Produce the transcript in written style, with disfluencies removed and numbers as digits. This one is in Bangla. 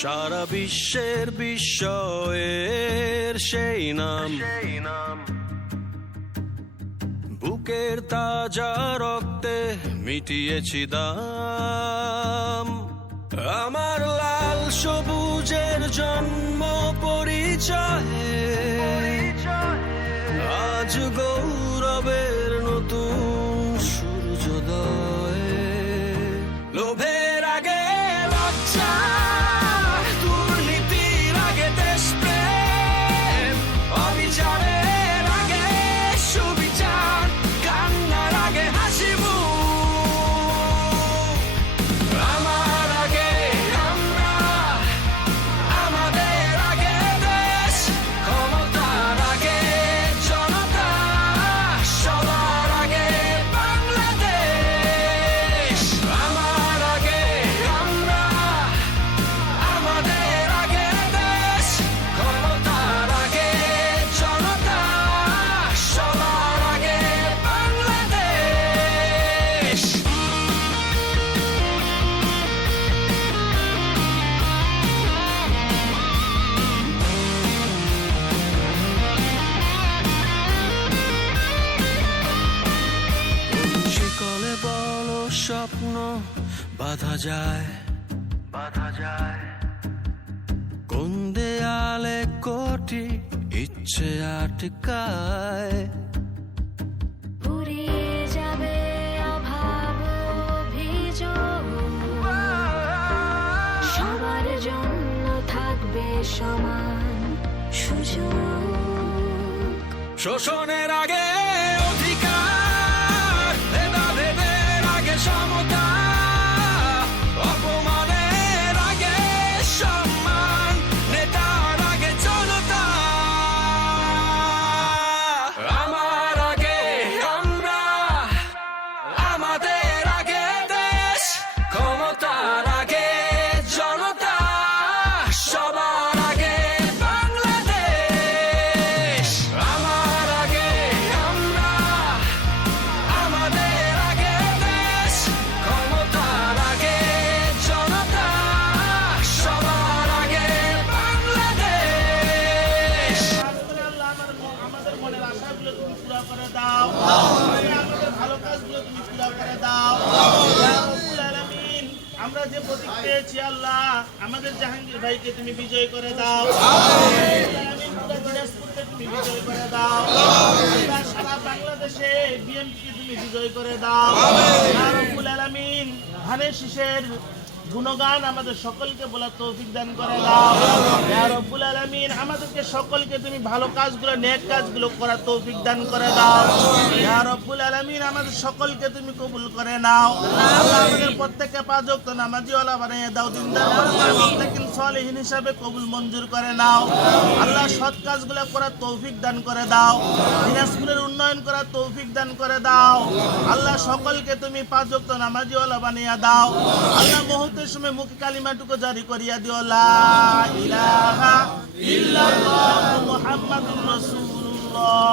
সারা বিশ্বের বিস্ময়ের সেই নাম, বুকের তাজা রক্তে মিটিয়েছি দাম। আমার লাল সবুজের জন্ম পরিচয়ে আজ গৌরবের নতুন সূর্যোদয়। লোভের আগে লজ্জা, দুর্নীতির আগে দেশপ্রেম, অবিচারের আগে সুবিচার, কান্নার আগে হাসি মুখ। আমার আগে আমরা, আমাদের আগে দেশ, ক্ষমতার আগে জনতা, সবার আগে বাংলাদেশ। আমার আগে আমরা, আমাদের আগে দেশ, ক্ষমতার আগে জনতা, সবার আগে বাংলাদেশ। শিকলে বলো স্বপ্ন বাঁধা যায়, কোন দেয়ালে কোটি ইচ্ছে আটকায়। পুড়িয়ে যাবে অভাব অভিযোগ, সবার জন্য থাকবে সমান সুযোগ। শোষণের আগে অধিকার, ভেদাভেদের আগে সমতা, অপমানের আগে সম্মান, নেতার আগে জনতা। আমার আগে আমরা, আমাদের আগে দেশ, ক্ষমতার আগে জনতা, সবার আগে বাংলাদেশ। আমার আগে আমরা, আমাদের আগে দেশ, ক্ষমতার আগে জনতা, সবার আগে বাংলাদেশ। আমাদের মনের আশাগুলো তুমি পুরা করে দাও, আমাদের ভালো কাজগুলো তুমি পুরা করে দাও। ইয়া রাব্বুল আলামিন, আমরা যে প্রতীক পেয়েছি আল্লাহ, আমাদের জাহাঙ্গীর ভাইকে তুমি বিজয় করে দাও। আমিন, পুরা দিনাজপুরকে তুমি বিজয় করে দাও। আল্লাহ, সারা বাংলাদেশে বিএনপিকে তুমি বিজয় করে দাও। ইয়া রাব্বুল আলামিন, ধানের শীষের গুণগান আমাদের সকলকে বলার তৌফিক দান করে দাও। ইয়া রাব্বুল আলামিন, আমাদেরকে সকলকে তুমি ভালো কাজগুলো, নেক কাজগুলো করার তৌফিক দান করে দাও। ইয়া রাব্বুল আলামিন, আমাদের সকলকে তুমি কবুল করে নাও। আল্লাহ, আমাদের প্রত্যেককে পাঁচ ওয়াক্ত নামাজিওয়ালা বানিয়ে দাও, দিনদার মুত্তাকিন সালিহিন হিসাবে কবুল মঞ্জুর করে নাও। আল্লাহ, সৎ কাজগুলো করার তৌফিক দান করে দাও। দিনাজপুরের উন্নয়ন করার তৌফিক দান করে দাও। আল্লাহ, সকলকে তুমি পাঁচ ওয়াক্ত নামাজিওয়ালা বানিয়ে দাও। আল্লাহ, মুহূর্তের সময় মুখে কালিমাটুকু জারি করিয়া দিও, লা ইলাহা ইল্লাল্লাহু মুহাম্মাদুর রাসূলুল্লাহ।